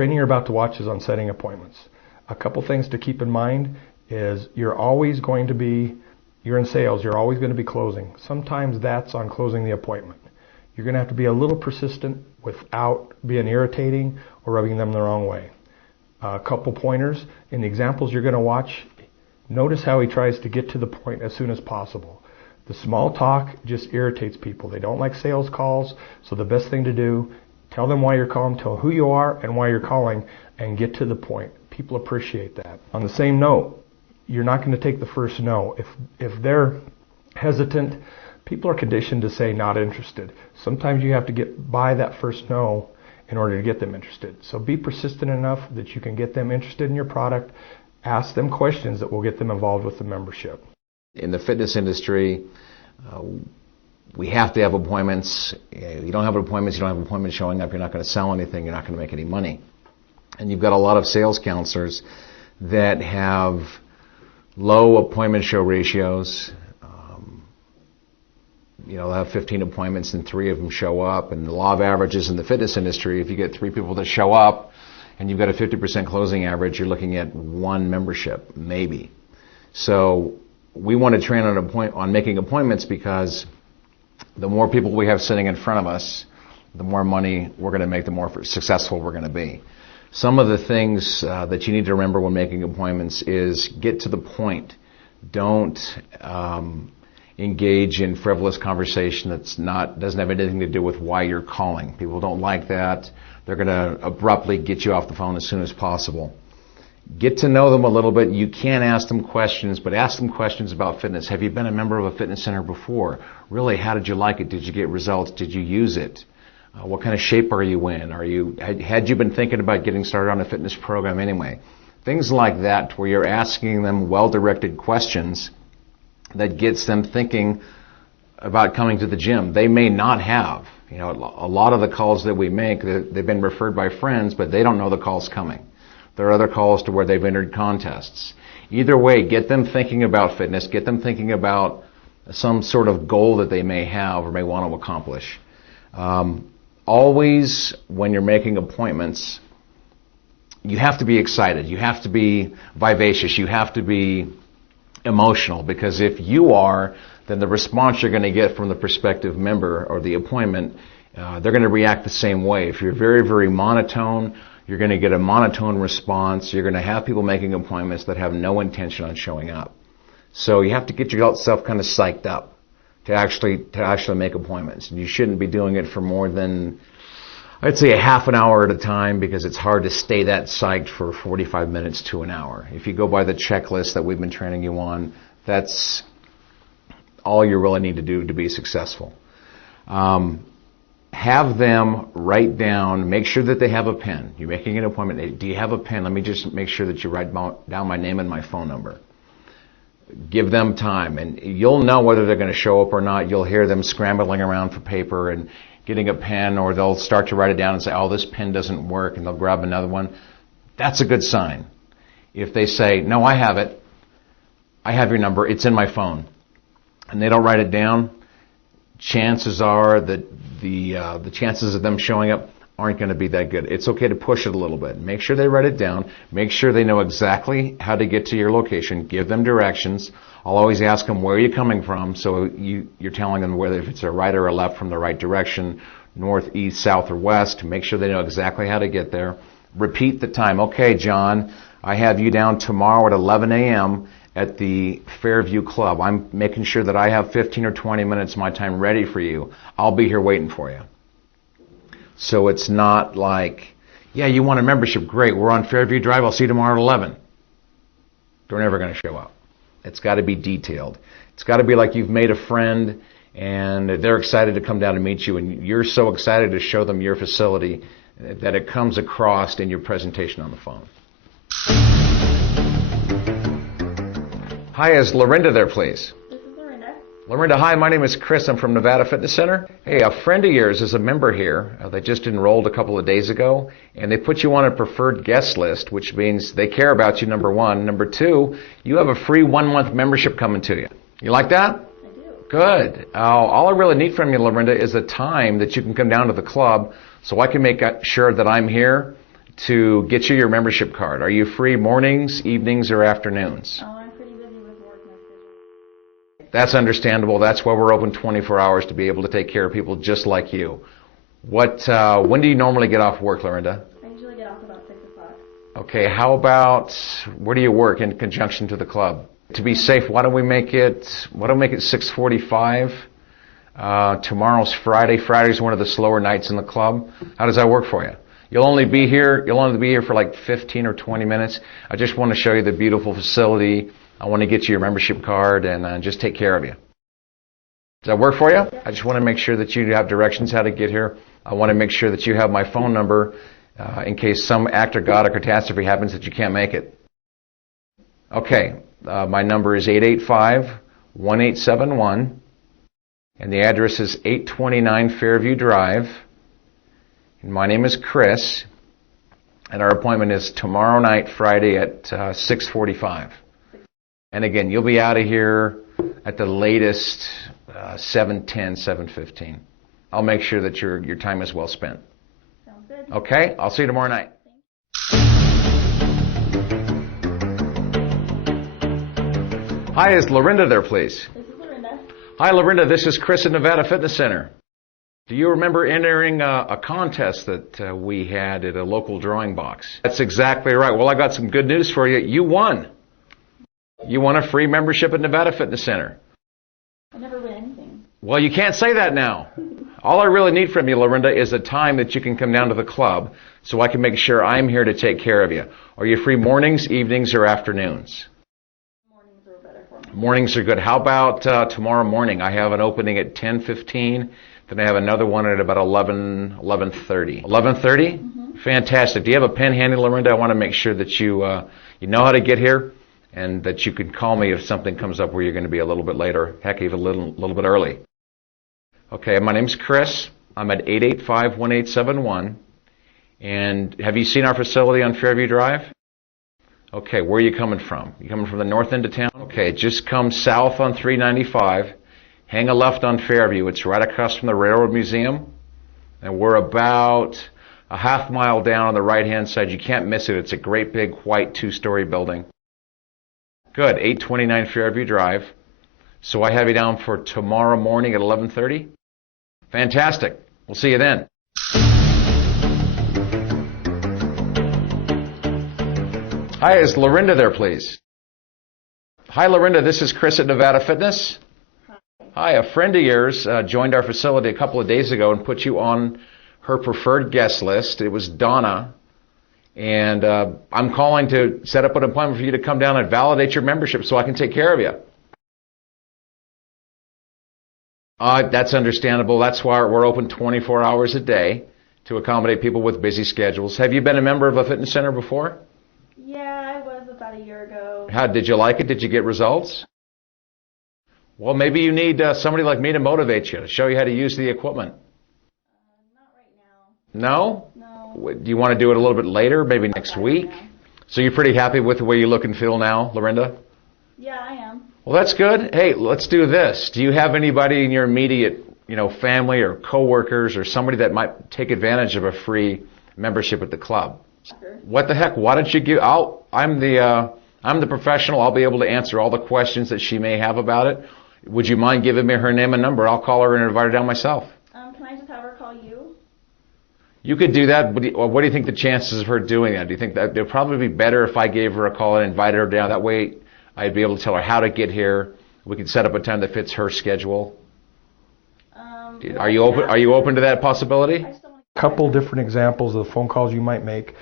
training you're about to watch is on setting appointments. A couple things to keep in mind is you're in sales, you're always going to be closing. Sometimes that's on closing the appointment. You're going to have to be a little persistent without being irritating or rubbing them the wrong way. A couple pointers in the examples you're going to watch. Notice how he tries to get to the point as soon as possible. The small talk just irritates people. They don't like sales calls, so the best thing to do, tell them why you're calling, tell who you are and why you're calling, and get to the point. People appreciate that. On the same note, you're not going to take the first no. If they're hesitant, people are conditioned to say not interested. Sometimes you have to get by that first no in order to get them interested. So be persistent enough that you can get them interested in your product. Ask them questions that will get them involved with the membership. In the fitness industry, we have to have appointments. You don't have appointments, you don't have appointments showing up, you're not going to sell anything, you're not going to make any money. And you've got a lot of sales counselors that have low appointment show ratios. They'll have 15 appointments and 3 of them show up. And the law of averages in the fitness industry, if you get 3 people that show up and you've got a 50% closing average, you're looking at 1 membership, maybe. So we want to train on making appointments, because the more people we have sitting in front of us, the more money we're going to make, the more successful we're going to be. Some of the things that you need to remember when making appointments is get to the point. Don't engage in frivolous conversation doesn't have anything to do with why you're calling. People don't like that. They're going to abruptly get you off the phone as soon as possible. Get to know them a little bit. You can ask them questions, but ask them questions about fitness. Have you been a member of a fitness center before? Really, how did you like it? Did you get results? Did you use it? What kind of shape are you in? Had you been thinking about getting started on a fitness program anyway? Things like that, where you're asking them well-directed questions that gets them thinking about coming to the gym. They may not have. A lot of the calls that we make, they've been referred by friends, but they don't know the call's coming. There are other calls to where they've entered contests. Either way, get them thinking about fitness, get them thinking about some sort of goal that they may have or may want to accomplish. Always, when you're making appointments, you have to be excited. You have to be vivacious. You have to be emotional, because if you are, then the response you're going to get from the prospective member or the appointment, they're going to react the same way. If you're very, very monotone, you're going to get a monotone response. You're going to have people making appointments that have no intention on showing up. So you have to get yourself kind of psyched up to actually make appointments. And you shouldn't be doing it for more than, I'd say, a half an hour at a time, because it's hard to stay that psyched for 45 minutes to an hour. If you go by the checklist that we've been training you on, that's all you really need to do to be successful. Have them write down, make sure that they have a pen. You're making an appointment. Do you have a pen? Let me just make sure that you write down my name and my phone number. Give them time, and you'll know whether they're going to show up or not. You'll hear them scrambling around for paper and getting a pen, or they'll start to write it down and say, oh, this pen doesn't work, and they'll grab another one. That's a good sign. If they say, no, I have it, I have your number, it's in my phone, and they don't write it down, chances are that the chances of them showing up aren't going to be that good. It's okay to push it a little bit. Make sure they write it down. Make sure they know exactly how to get to your location. Give them directions. I'll always ask them, where are you coming from? So you're telling them whether if it's a right or a left from the right direction, north, east, south, or west. Make sure they know exactly how to get there. Repeat the time. Okay, John, I have you down tomorrow at 11 a.m. at the Fairview Club. I'm making sure that I have 15 or 20 minutes of my time ready for you. I'll be here waiting for you. So it's not like, yeah, you want a membership? Great, we're on Fairview Drive. I'll see you tomorrow at 11. They're never going to show up. It's got to be detailed. It's got to be like you've made a friend and they're excited to come down and meet you, and you're so excited to show them your facility that it comes across in your presentation on the phone. Hi, is Lorinda there, please? This is Lorinda. Lorinda, hi, my name is Chris. I'm from Nevada Fitness Center. Hey, a friend of yours is a member here. They just enrolled a couple of days ago, and they put you on a preferred guest list, which means they care about you, number one. Number two, you have a free 1-month membership coming to you. You like that? I do. Good. All I really need from you, Lorinda, is a time that you can come down to the club so I can make sure that I'm here to get you your membership card. Are you free mornings, evenings, or afternoons? Oh, I'm pretty busy with work and schedule. That's understandable. That's why we're open 24 hours to be able to take care of people just like you. When do you normally get off work, Lorinda? I usually get off about 6 o'clock. Okay, how about, where do you work in conjunction to the club? To be safe, why don't we make it 6:45? Tomorrow's Friday. Friday's one of the slower nights in the club. How does that work for you? You'll only be here for like 15 or 20 minutes. I just want to show you the beautiful facility. I want to get you your membership card and just take care of you. Does that work for you? Yeah. I just want to make sure that you have directions how to get here. I want to make sure that you have my phone number in case some act of God or catastrophe happens that you can't make it. Okay, my number is 885-1871, and the address is 829 Fairview Drive. And my name is Chris, and our appointment is tomorrow night, Friday at 6:45. And again, you'll be out of here at the latest 7:10, 7:15. I'll make sure that your time is well spent. Sounds good. Okay? I'll see you tomorrow night. Hi, is Lorinda there, please? This is Lorinda. Hi, Lorinda. This is Chris at Nevada Fitness Center. Do you remember entering a contest that we had at a local drawing box? That's exactly right. Well, I got some good news for you. You won. You won a free membership at Nevada Fitness Center. I never win anything. Well, you can't say that now. All I really need from you, Lorinda, is a time that you can come down to the club so I can make sure I'm here to take care of you. Are you free mornings, evenings, or afternoons? Mornings are better for me. Mornings are good. How about tomorrow morning? I have an opening at 10:15. Then I have another one at about 11:30. 11:30? Mm-hmm. Fantastic. Do you have a pen handy, Lorinda? I want to make sure that you know how to get here and that you can call me if something comes up where you're going to be a little bit later, heck, even a little bit early. Okay, my name's Chris. I'm at 885-1871. And have you seen our facility on Fairview Drive? Okay, where are you coming from? You coming from the north end of town? Okay, just come south on 395. Hang a left on Fairview. It's right across from the Railroad Museum. And we're about a half mile down on the right-hand side. You can't miss it. It's a great big white 2-story building. Good, 829 Fairview Drive. So I have you down for tomorrow morning at 11:30? Fantastic. We'll see you then. Hi, is Lorinda there, please? Hi, Lorinda. This is Chris at Nevada Fitness. Hi, a friend of yours joined our facility a couple of days ago and put you on her preferred guest list. It was Donna. And I'm calling to set up an appointment for you to come down and validate your membership so I can take care of you. That's understandable. That's why we're open 24 hours a day to accommodate people with busy schedules. Have you been a member of a fitness center before? Yeah, I was about a year ago. How did you like it? Did you get results? Well, maybe you need somebody like me to motivate you, to show you how to use the equipment. Not right now. No? No. Do you want to do it a little bit later, maybe next week? Right now. So you're pretty happy with the way you look and feel now, Lorinda? Yeah, I am. Well, that's good. Hey, let's do this. Do you have anybody in your immediate, family or coworkers or somebody that might take advantage of a free membership at the club? Sure. What the heck? Why don't you give? I'm the professional. I'll be able to answer all the questions that she may have about it. Would you mind giving me her name and number? I'll call her and invite her down myself. Can I just have her call you? You could do that, but what do you think the chances of her doing that? Do you think that it would probably be better if I gave her a call and invited her down? That way I'd be able to tell her how to get here. We could set up a time that fits her schedule. Are you open to that possibility? Couple different examples of the phone calls you might make.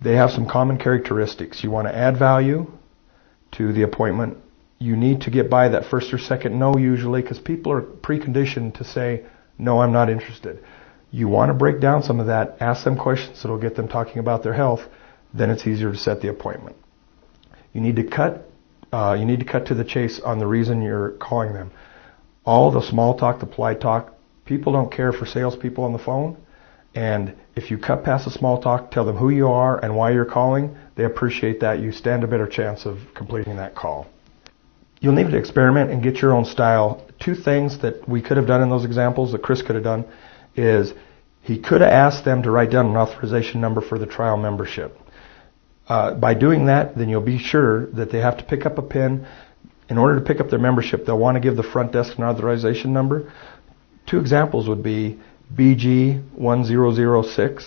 They have some common characteristics. You want to add value to the appointment. You need to get by that first or second no usually because people are preconditioned to say, no, I'm not interested. You want to break down some of that, ask them questions that will get them talking about their health, then it's easier to set the appointment. You need to cut to the chase on the reason you're calling them. All the small talk, the polite talk, people don't care for salespeople on the phone. And if you cut past the small talk, tell them who you are and why you're calling, they appreciate that. You stand a better chance of completing that call. You'll need to experiment and get your own style. Two things that we could have done in those examples that Chris could have done is He could have asked them to write down an authorization number for the trial membership. By doing that, then you'll be sure that they have to pick up a PIN. In order to pick up their membership, they'll want to give the front desk an authorization number. 2 examples would be BG1006.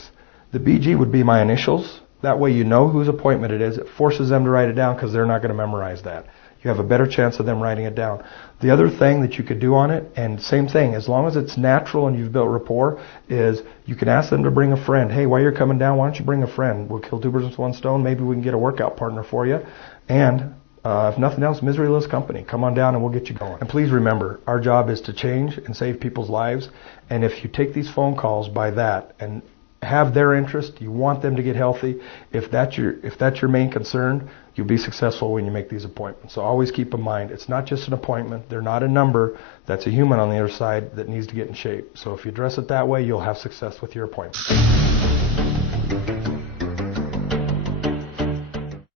The BG would be my initials. That way you know whose appointment it is. It forces them to write it down because they're not going to memorize that. You have a better chance of them writing it down. The other thing that you could do on it, and same thing, as long as it's natural and you've built rapport, is you can ask them to bring a friend. Hey, while you're coming down, why don't you bring a friend? We'll kill 2 birds with 1 stone. Maybe we can get a workout partner for you. And if nothing else, misery-less company. Come on down and we'll get you going. And please remember, our job is to change and save people's lives. And if you take these phone calls by that and have their interest, you want them to get healthy, if that's your main concern, you'll be successful when you make these appointments. So always keep in mind, it's not just an appointment. They're not a number. That's a human on the other side that needs to get in shape. So if you address it that way, you'll have success with your appointment.